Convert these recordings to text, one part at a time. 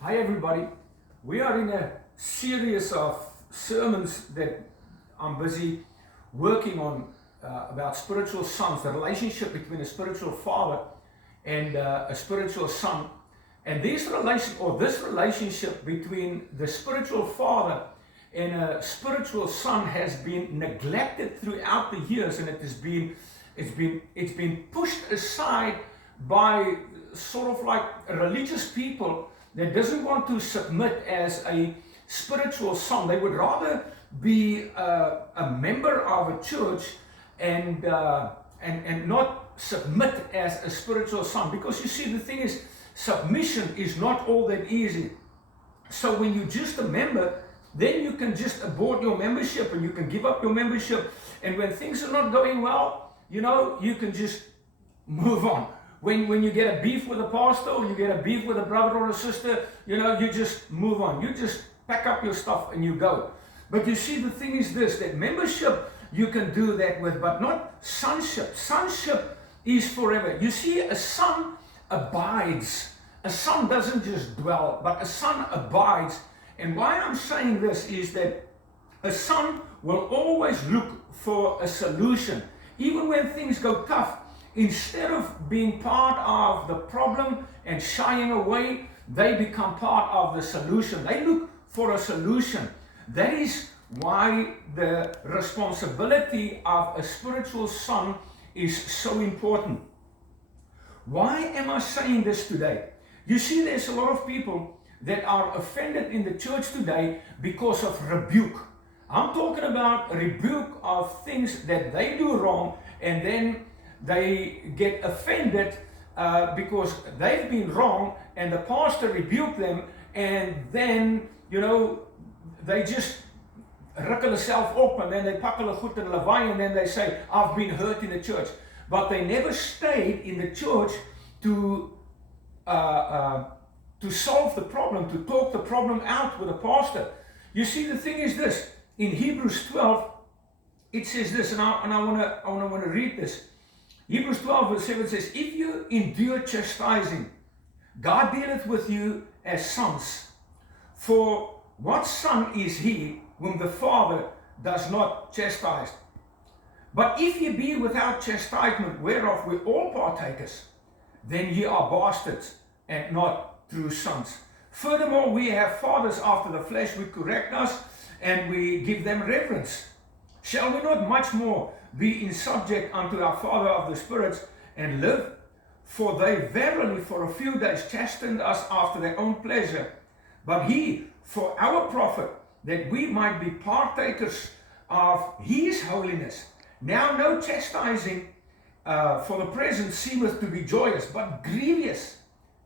Hi everybody, we are in a series of sermons that I'm busy working on about spiritual sons, the relationship between a spiritual father and a spiritual son. And this relationship between the spiritual father and a spiritual son has been neglected throughout the years, and it's been pushed aside by sort of like religious people that doesn't want to submit as a spiritual son. They would rather be a member of a church and not submit as a spiritual son. Because you see, the thing is, submission is not all that easy. So when you're just a member, then you can just abort your membership and you can give up your membership. And when things are not going well, you can just move on. When you get a beef with a pastor, or you get a beef with a brother or a sister, you just move on. You just pack up your stuff and you go. But you see, the thing is this, that membership you can do that with, but not sonship. Sonship is forever. You see, a son abides. A son doesn't just dwell, but a son abides. And why I'm saying this is that a son will always look for a solution. Even when things go tough, instead of being part of the problem and shying away, they become part of the solution. They look for a solution. That is why the responsibility of a spiritual son is so important. Why am I saying this today? You see, there's a lot of people that are offended in the church today because of rebuke. I'm talking about rebuke of things that they do wrong, and then they get offended because they've been wrong and the pastor rebuked them, and then they just ruk hulle self op and then they pak hulle goed in hulle waai and then they say, I've been hurt in the church. But they never stayed in the church to solve the problem, to talk the problem out with the pastor. You see, the thing is this, in Hebrews 12 it says this, and I want to read this. Hebrews 12 verse 7 says, if you endure chastising, God dealeth with you as sons. For what son is he whom the Father does not chastise? But if ye be without chastisement, whereof we all partakers, then ye are bastards, and not true sons. Furthermore, we have fathers after the flesh which correct us, and we give them reverence. Shall we not much more be in subject unto our Father of the spirits, and live? For they verily for a few days chastened us after their own pleasure, but he for our profit, that we might be partakers of his holiness. Now no chastising for the present seemeth to be joyous, but grievous.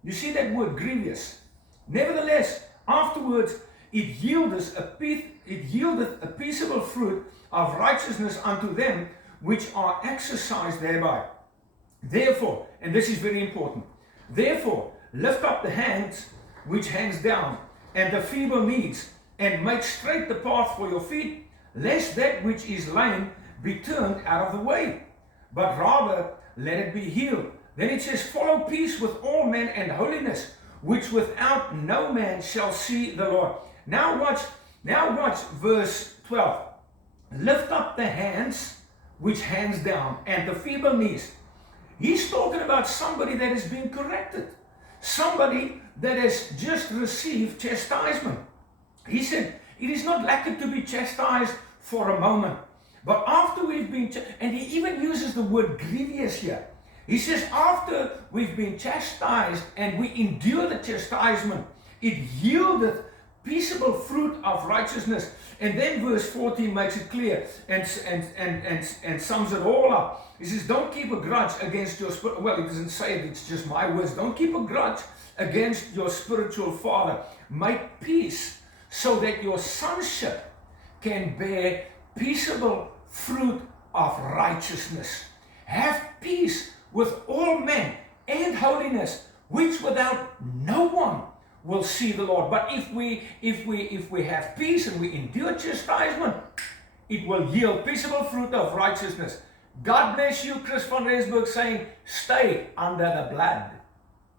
You see that word, grievous. Nevertheless, afterwards it yieldeth a peaceable fruit of righteousness unto them which are exercised thereby. Therefore, and this is very important, therefore lift up the hands which hangs down, and the feeble knees, and make straight the path for your feet, lest that which is lame be turned out of the way, but rather let it be healed. Then it says, follow peace with all men and holiness, which without no man shall see the Lord. Now watch verse 12. Lift up the hands which hangs down, and the feeble knees. He's talking about somebody that is being corrected, somebody that has just received chastisement. He said, it is not lacking to be chastised for a moment, but after we've been, and he even uses the word grievous here. He says, after we've been chastised and we endure the chastisement, it yieldeth peaceable fruit of righteousness. And then verse 14 makes it clear and sums it all up. He says, don't keep a grudge against your spirit. Well, he doesn't say it, it's just my words. Don't keep a grudge against your spiritual father. Make peace so that your sonship can bear peaceable fruit of righteousness. Have peace with all men and holiness, which without no one will see the Lord. But if we have peace and we endure chastisement, it will yield peaceable fruit of righteousness. God bless you. Chris van Rensburg saying, stay under the blood.